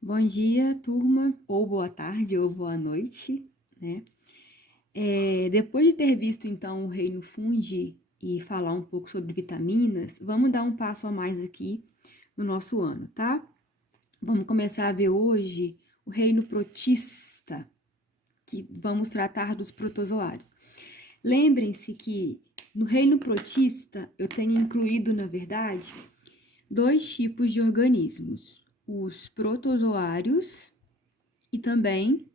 Bom dia, turma, ou boa tarde, ou boa noite, né? Depois de ter visto, então, o reino fungi e falar um pouco sobre vitaminas, vamos dar um passo a mais aqui no nosso ano, tá? Vamos começar a ver hoje o reino protista, que vamos tratar dos protozoários. Lembrem-se que no reino protista eu tenho incluído, na verdade, dois tipos de organismos: os protozoários e também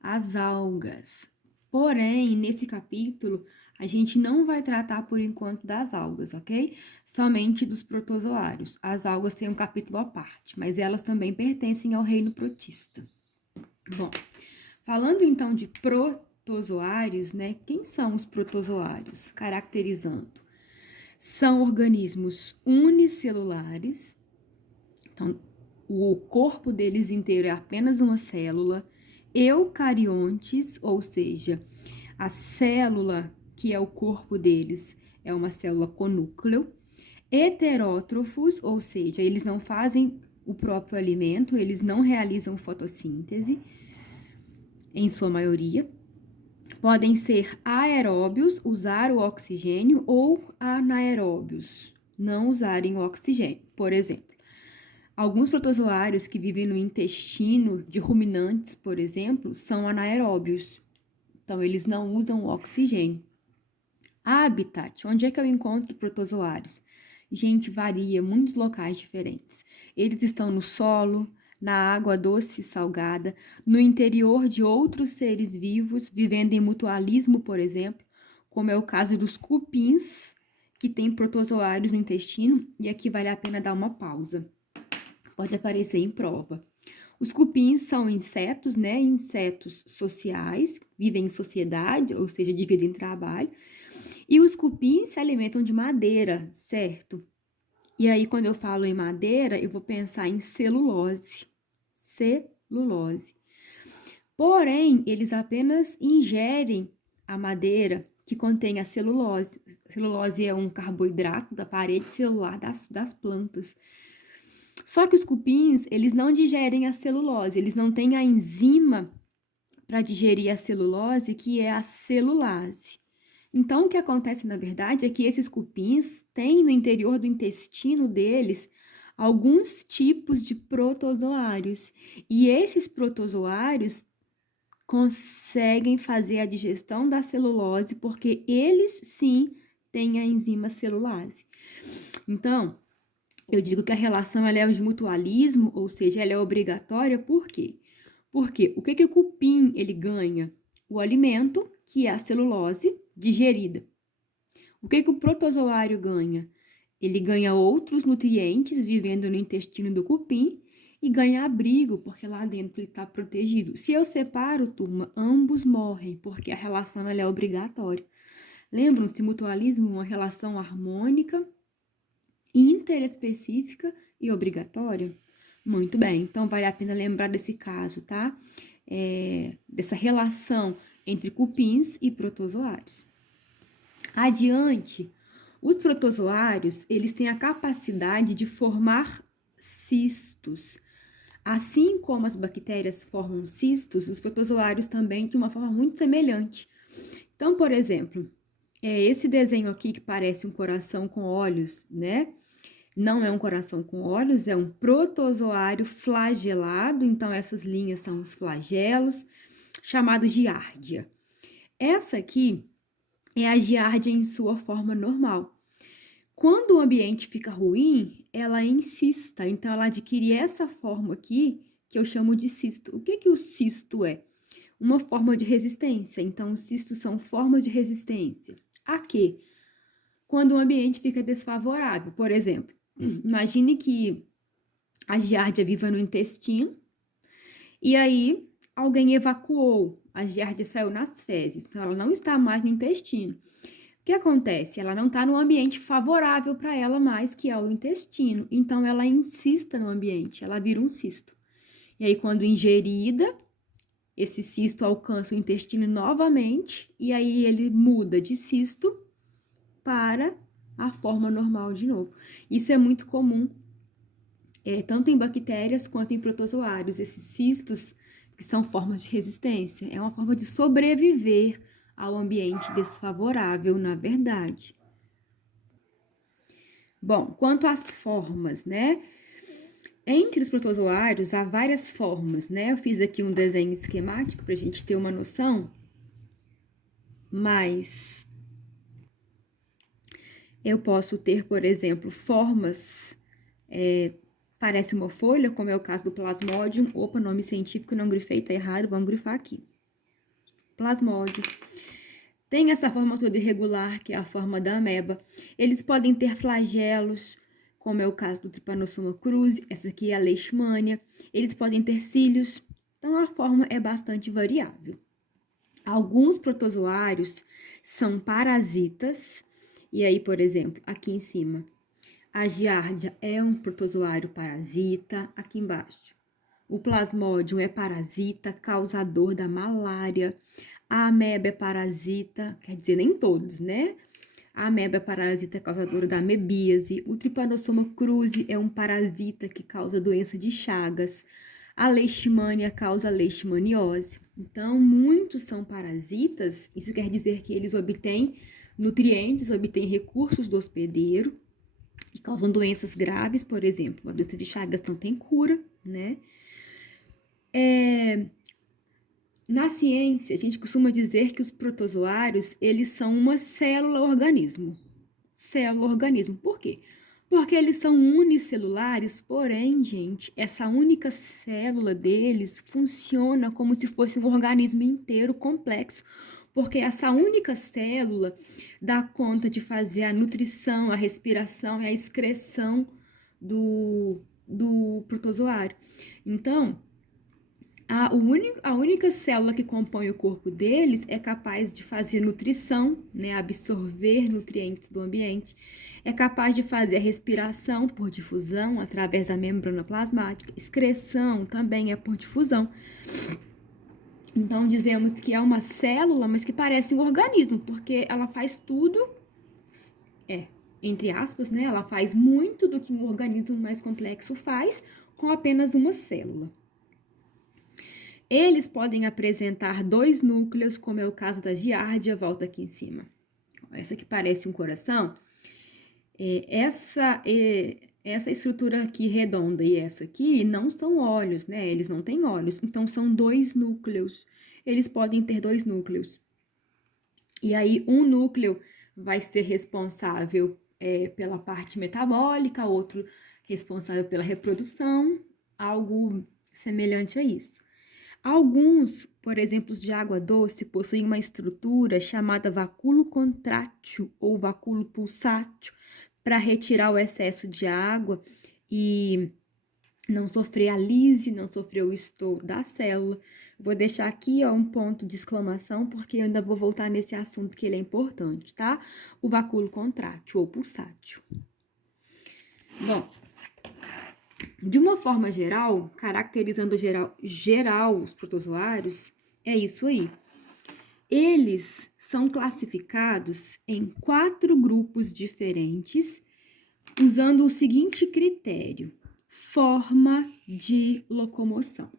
as algas. Porém, nesse capítulo, a gente não vai tratar por enquanto das algas, ok? Somente dos protozoários. As algas têm um capítulo à parte, mas elas também pertencem ao reino protista. Bom, falando então de protozoários, né? Quem são os protozoários? Caracterizando. São organismos unicelulares, então o corpo deles inteiro é apenas uma célula. Eucariontes, ou seja, a célula que é o corpo deles é uma célula com núcleo. Heterótrofos, ou seja, eles não fazem o próprio alimento, eles não realizam fotossíntese, em sua maioria. Podem ser aeróbios, usar o oxigênio, ou anaeróbios, não usarem o oxigênio. Por exemplo, alguns protozoários que vivem no intestino de ruminantes, por exemplo, são anaeróbios. Então, eles não usam o oxigênio. Habitat, onde é que eu encontro protozoários? Gente, varia, muitos locais diferentes. Eles estão no solo, na água doce e salgada, no interior de outros seres vivos, vivendo em mutualismo, por exemplo, como é o caso dos cupins, que têm protozoários no intestino, e aqui vale a pena dar uma pausa. Pode aparecer em prova. Os cupins são insetos, né? Insetos sociais, vivem em sociedade, ou seja, dividem trabalho. E os cupins se alimentam de madeira, certo? E aí, quando eu falo em madeira, eu vou pensar em celulose. Celulose. Porém, eles apenas ingerem a madeira que contém a celulose. A celulose é um carboidrato da parede celular das plantas. Só que os cupins, eles não digerem a celulose, eles não têm a enzima para digerir a celulose, que é a celulase. Então, o que acontece, na verdade, é que esses cupins têm no interior do intestino deles alguns tipos de protozoários. E esses protozoários conseguem fazer a digestão da celulose porque eles sim têm a enzima celulase. Então, eu digo que a relação ela é de mutualismo, ou seja, ela é obrigatória, por quê? Porque o que o cupim ele ganha? O alimento, que é a celulose digerida. O que o protozoário ganha? Ele ganha outros nutrientes vivendo no intestino do cupim e ganha abrigo, porque lá dentro ele está protegido. Se eu separo, turma, ambos morrem, porque a relação ela é obrigatória. Lembram-se, mutualismo é uma relação harmônica, interespecífica e obrigatória? Muito bem, então vale a pena lembrar desse caso, tá? Dessa relação entre cupins e protozoários. Adiante, os protozoários, eles têm a capacidade de formar cistos. Assim como as bactérias formam cistos, os protozoários também de uma forma muito semelhante. Então, por exemplo, esse desenho aqui que parece um coração com olhos, né? Não é um coração com olhos, é um protozoário flagelado. Então, essas linhas são os flagelos, chamados de giardia. Essa aqui é a giardia em sua forma normal. Quando o ambiente fica ruim, ela insista. Então, ela adquire essa forma aqui, que eu chamo de cisto. O que o cisto é? Uma forma de resistência. Então, os cistos são formas de resistência. A quê? Quando o ambiente fica desfavorável. Por exemplo, imagine que a giardia viva no intestino e aí alguém evacuou, a giardia saiu nas fezes, então ela não está mais no intestino. O que acontece? Ela não está no ambiente favorável para ela mais, que é o intestino, então ela insista no ambiente, ela vira um cisto. E aí, quando ingerida, esse cisto alcança o intestino novamente, e aí ele muda de cisto para a forma normal de novo. Isso é muito comum tanto em bactérias quanto em protozoários. Esses cistos, que são formas de resistência, é uma forma de sobreviver ao ambiente desfavorável, na verdade. Bom, quanto às formas, né? Entre os protozoários há várias formas, né? Eu fiz aqui um desenho esquemático para a gente ter uma noção, mas eu posso ter, por exemplo, formas, parece uma folha, como é o caso do Plasmodium. Opa, nome científico não grifei, tá errado, vamos grifar aqui. Plasmodium. Tem essa forma toda irregular, que é a forma da ameba. Eles podem ter flagelos, como é o caso do Trypanosoma cruzi, essa aqui é a Leishmania. Eles podem ter cílios, então a forma é bastante variável. Alguns protozoários são parasitas, e aí, por exemplo, aqui em cima, a giardia é um protozoário parasita, aqui embaixo. O Plasmodium é parasita, causador da malária. A ameba é parasita, quer dizer, nem todos, né? A ameba é parasita causadora da amebíase. O Trypanosoma cruzi é um parasita que causa doença de Chagas. A leishmania causa leishmaniose. Então, muitos são parasitas. Isso quer dizer que eles obtêm nutrientes, obtêm recursos do hospedeiro e causam doenças graves, por exemplo. A doença de Chagas não tem cura, né? Na ciência, a gente costuma dizer que os protozoários, eles são uma célula-organismo. Célula-organismo. Por quê? Porque eles são unicelulares, porém, gente, essa única célula deles funciona como se fosse um organismo inteiro complexo, porque essa única célula dá conta de fazer a nutrição, a respiração e a excreção do protozoário. Então, a única célula que compõe o corpo deles é capaz de fazer nutrição, né, absorver nutrientes do ambiente, é capaz de fazer a respiração por difusão através da membrana plasmática, excreção também é por difusão. Então, dizemos que é uma célula, mas que parece um organismo, porque ela faz tudo, entre aspas, né, ela faz muito do que um organismo mais complexo faz com apenas uma célula. Eles podem apresentar 2 núcleos, como é o caso da giardia, volta aqui em cima. Essa que parece um coração, essa estrutura aqui redonda e essa aqui não são olhos, né? Eles não têm olhos, então são 2 núcleos. Eles podem ter 2 núcleos. E aí, um núcleo vai ser responsável pela parte metabólica, outro responsável pela reprodução, algo semelhante a isso. Alguns, por exemplo, de água doce, possuem uma estrutura chamada vacúolo contrátil ou vacúolo pulsátil para retirar o excesso de água e não sofrer a lise, não sofrer o estouro da célula. Vou deixar aqui um ponto de exclamação, porque eu ainda vou voltar nesse assunto que ele é importante, tá? O vacúolo contrátil ou pulsátil. Bom, de uma forma geral, caracterizando geral os protozoários, é isso aí. Eles são classificados em 4 grupos diferentes, usando o seguinte critério: forma de locomoção.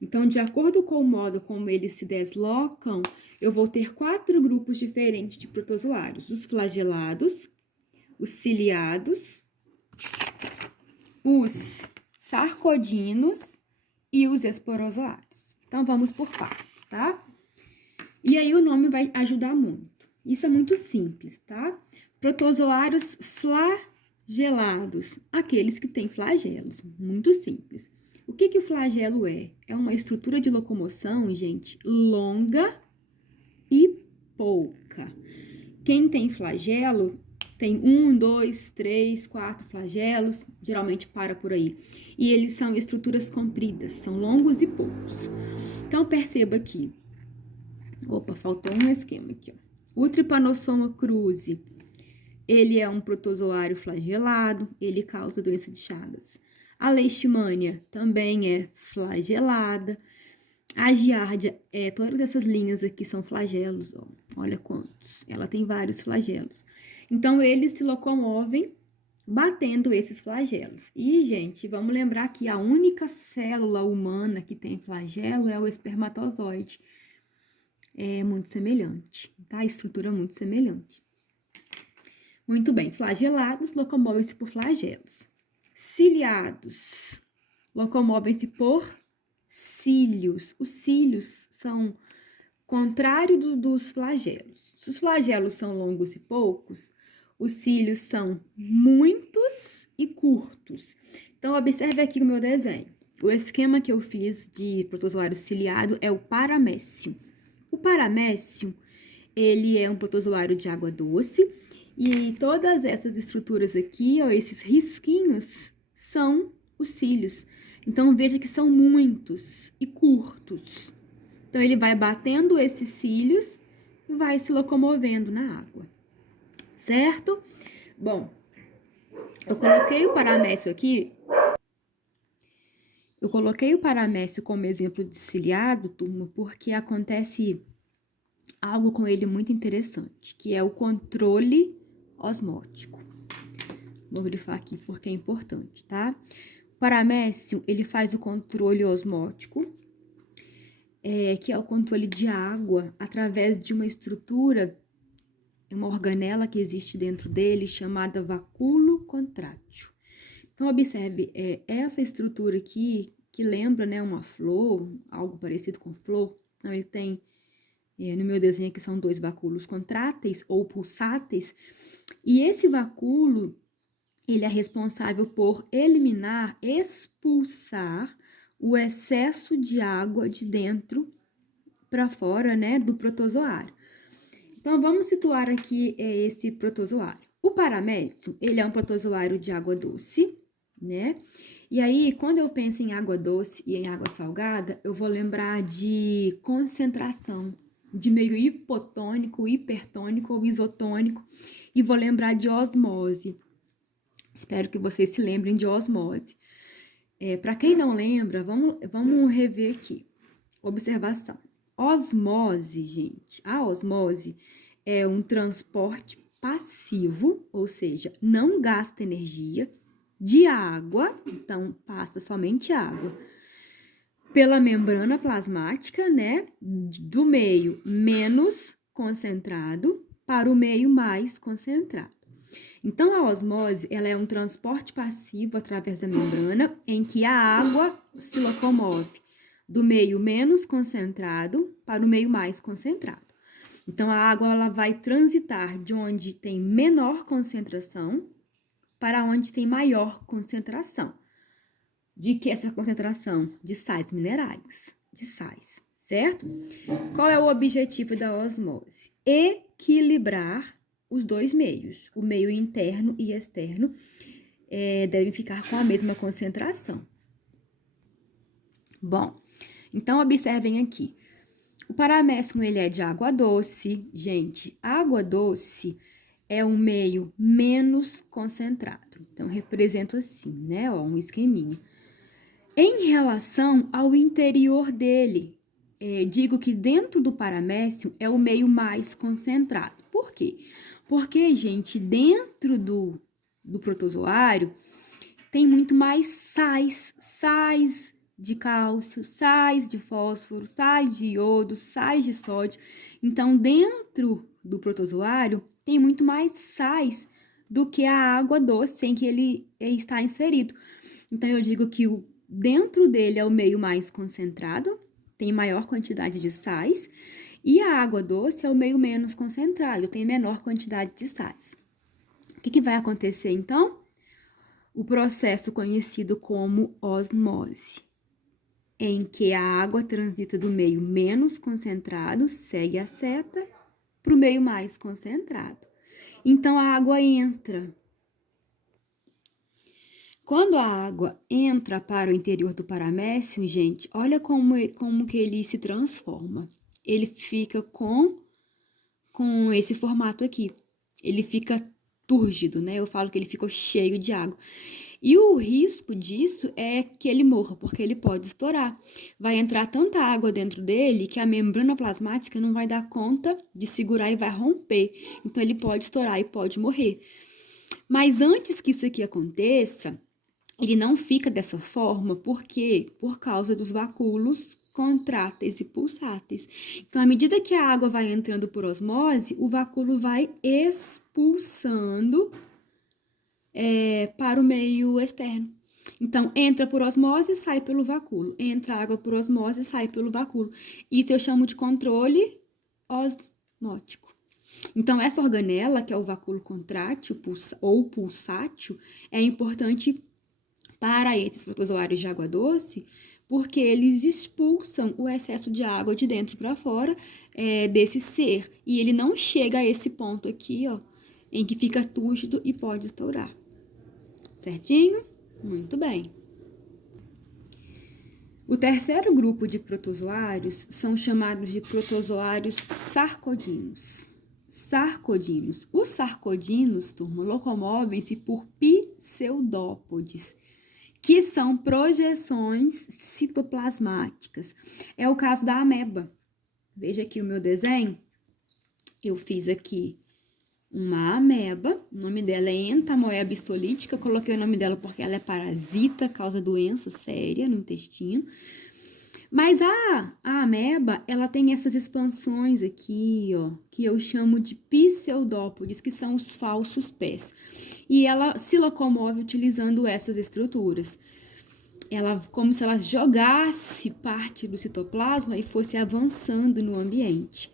Então, de acordo com o modo como eles se deslocam, eu vou ter 4 grupos diferentes de protozoários: os flagelados, os ciliados, os sarcodinos e os esporozoários. Então, vamos por partes, tá? E aí, o nome vai ajudar muito. Isso é muito simples, tá? Protozoários flagelados, aqueles que têm flagelos, muito simples. O que o flagelo é? É uma estrutura de locomoção, gente, longa e pouca. Quem tem flagelo tem 1, 2, 3, 4 flagelos, geralmente para por aí. E eles são estruturas compridas, são longos e poucos. Então, perceba aqui. Opa, faltou um esquema aqui, ó. O Trypanosoma cruzi, ele é um protozoário flagelado, ele causa doença de Chagas. A Leishmania também é flagelada. A giardia, todas essas linhas aqui são flagelos, ó. Olha quantos. Ela tem vários flagelos. Então, eles se locomovem batendo esses flagelos. E, gente, vamos lembrar que a única célula humana que tem flagelo é o espermatozoide. É muito semelhante, tá? A estrutura é muito semelhante. Muito bem, flagelados locomovem-se por flagelos. Ciliados locomovem-se por cílios. Os cílios são contrário dos flagelos. Se os flagelos são longos e poucos, os cílios são muitos e curtos. Então, observe aqui o meu desenho. O esquema que eu fiz de protozoário ciliado é o paramécio. O paramécio, ele é um protozoário de água doce e todas essas estruturas aqui, ó, esses risquinhos, são os cílios. Então, veja que são muitos e curtos. Então, ele vai batendo esses cílios e vai se locomovendo na água, certo? Bom, eu coloquei o paramécio aqui. Eu coloquei o paramécio como exemplo de ciliado, turma, porque acontece algo com ele muito interessante, que é o controle osmótico. Vou grifar aqui porque é importante, tá? O paramécio, ele faz o controle osmótico, que é o controle de água através de uma estrutura, uma organela que existe dentro dele chamada vacúolo contrátil. Então, observe, essa estrutura aqui, que lembra, né, uma flor, algo parecido com flor. Então, ele tem, no meu desenho aqui são 2 vacúolos contráteis ou pulsáteis, e esse vacúolo, ele é responsável por eliminar, expulsar o excesso de água de dentro para fora, né, do protozoário. Então, vamos situar aqui esse protozoário. O paramécio, ele é um protozoário de água doce, né? E aí, quando eu penso em água doce e em água salgada, eu vou lembrar de concentração, de meio hipotônico, hipertônico ou isotônico, e vou lembrar de osmose. Espero que vocês se lembrem de osmose. Para quem não lembra, vamos rever aqui. Observação. Osmose, gente. A osmose é um transporte passivo, ou seja, não gasta energia, de água, então passa somente água, pela membrana plasmática, né? Do meio menos concentrado para o meio mais concentrado. Então, a osmose, ela é um transporte passivo através da membrana em que a água se locomove do meio menos concentrado para o meio mais concentrado. Então, a água ela vai transitar de onde tem menor concentração para onde tem maior concentração. De que essa concentração? De sais minerais, de sais, certo? Qual é o objetivo da osmose? Equilibrar os dois meios, o meio interno e externo, devem ficar com a mesma concentração. Bom, então observem aqui. O paramécio, ele é de água doce. Gente, água doce é um meio menos concentrado. Então, represento assim, né? Ó, um esqueminha. Em relação ao interior dele, digo que dentro do paramécio é o meio mais concentrado. Por quê? Porque, gente, dentro do protozoário tem muito mais sais de cálcio, sais de fósforo, sais de iodo, sais de sódio. Então, dentro do protozoário tem muito mais sais do que a água doce em que ele está inserido. Então, eu digo que dentro dele é o meio mais concentrado, tem maior quantidade de sais, e a água doce é o meio menos concentrado, tem menor quantidade de sais. O que vai acontecer, então? O processo conhecido como osmose, em que a água transita do meio menos concentrado, segue a seta, para o meio mais concentrado. Então, a água entra. Quando a água entra para o interior do paramécio, gente, olha como que ele se transforma. Ele fica com esse formato aqui. Ele fica túrgido, né? Eu falo que ele ficou cheio de água. E o risco disso é que ele morra, porque ele pode estourar. Vai entrar tanta água dentro dele que a membrana plasmática não vai dar conta de segurar e vai romper. Então, ele pode estourar e pode morrer. Mas antes que isso aqui aconteça, ele não fica dessa forma, por quê? Por causa dos vacúolos contráteis e pulsáteis. Então, à medida que a água vai entrando por osmose, o vacúolo vai expulsando para o meio externo. Então, entra por osmose e sai pelo vacúolo. Entra água por osmose e sai pelo vacúolo. Isso eu chamo de controle osmótico. Então, essa organela, que é o vacúolo contrátil ou pulsátil, é importante para esses protozoários de água doce, porque eles expulsam o excesso de água de dentro para fora desse ser. E ele não chega a esse ponto aqui, ó, em que fica túrgido e pode estourar. Certinho? Muito bem. O terceiro grupo de protozoários são chamados de protozoários sarcodinos. Sarcodinos. Os sarcodinos, turma, locomovem-se por pseudópodes, que são projeções citoplasmáticas. É o caso da ameba. Veja aqui o meu desenho. Eu fiz aqui uma ameba, o nome dela é Entamoeba histolítica, coloquei o nome dela porque ela é parasita, causa doença séria no intestino. Mas a ameba, ela tem essas expansões aqui, ó, que eu chamo de pseudópodes, que são os falsos pés. E ela se locomove utilizando essas estruturas. Ela, como se ela jogasse parte do citoplasma e fosse avançando no ambiente.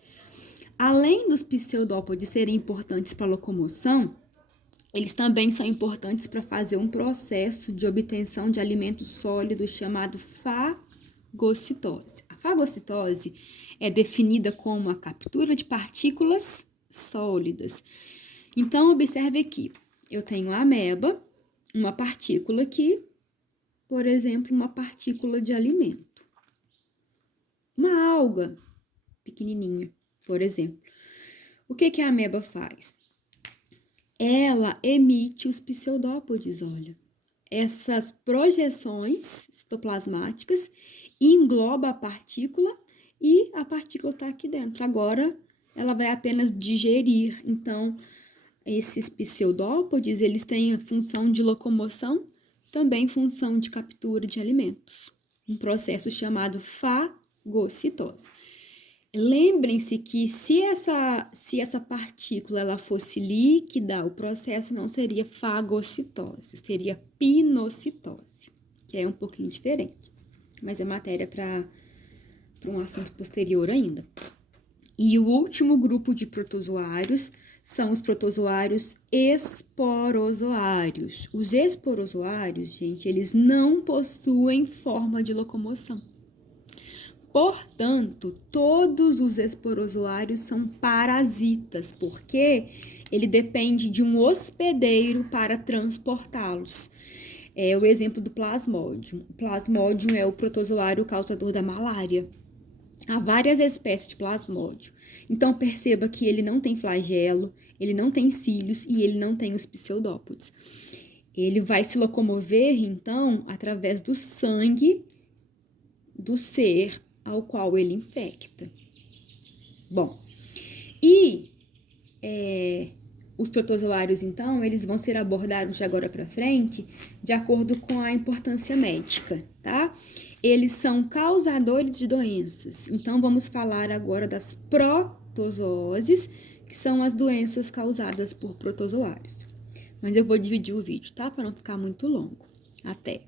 Além dos pseudópodes serem importantes para a locomoção, eles também são importantes para fazer um processo de obtenção de alimentos sólidos chamado fagocitose. A fagocitose é definida como a captura de partículas sólidas. Então, observe aqui, eu tenho a ameba, uma partícula aqui, por exemplo, uma partícula de alimento. Uma alga pequenininha, por exemplo. O que a ameba faz? Ela emite os pseudópodes, olha. Essas projeções citoplasmáticas engloba a partícula e a partícula está aqui dentro. Agora, ela vai apenas digerir. Então, esses pseudópodes, eles têm a função de locomoção, também função de captura de alimentos. Um processo chamado fagocitose. Lembrem-se que se essa partícula ela fosse líquida, o processo não seria fagocitose, seria pinocitose, que é um pouquinho diferente, mas é matéria para um assunto posterior ainda. E o último grupo de protozoários são os protozoários esporozoários. Os esporozoários, gente, eles não possuem forma de locomoção. Portanto, todos os esporozoários são parasitas, porque ele depende de um hospedeiro para transportá-los. É o exemplo do Plasmodium. O Plasmodium é o protozoário causador da malária. Há várias espécies de Plasmodium. Então, perceba que ele não tem flagelo, ele não tem cílios e ele não tem os pseudópodes. Ele vai se locomover, então, através do sangue do ser ao qual ele infecta. Bom, e os protozoários, então, eles vão ser abordados de agora para frente de acordo com a importância médica, tá? Eles são causadores de doenças. Então, vamos falar agora das protozooses, que são as doenças causadas por protozoários. Mas eu vou dividir o vídeo, tá? Para não ficar muito longo. Até!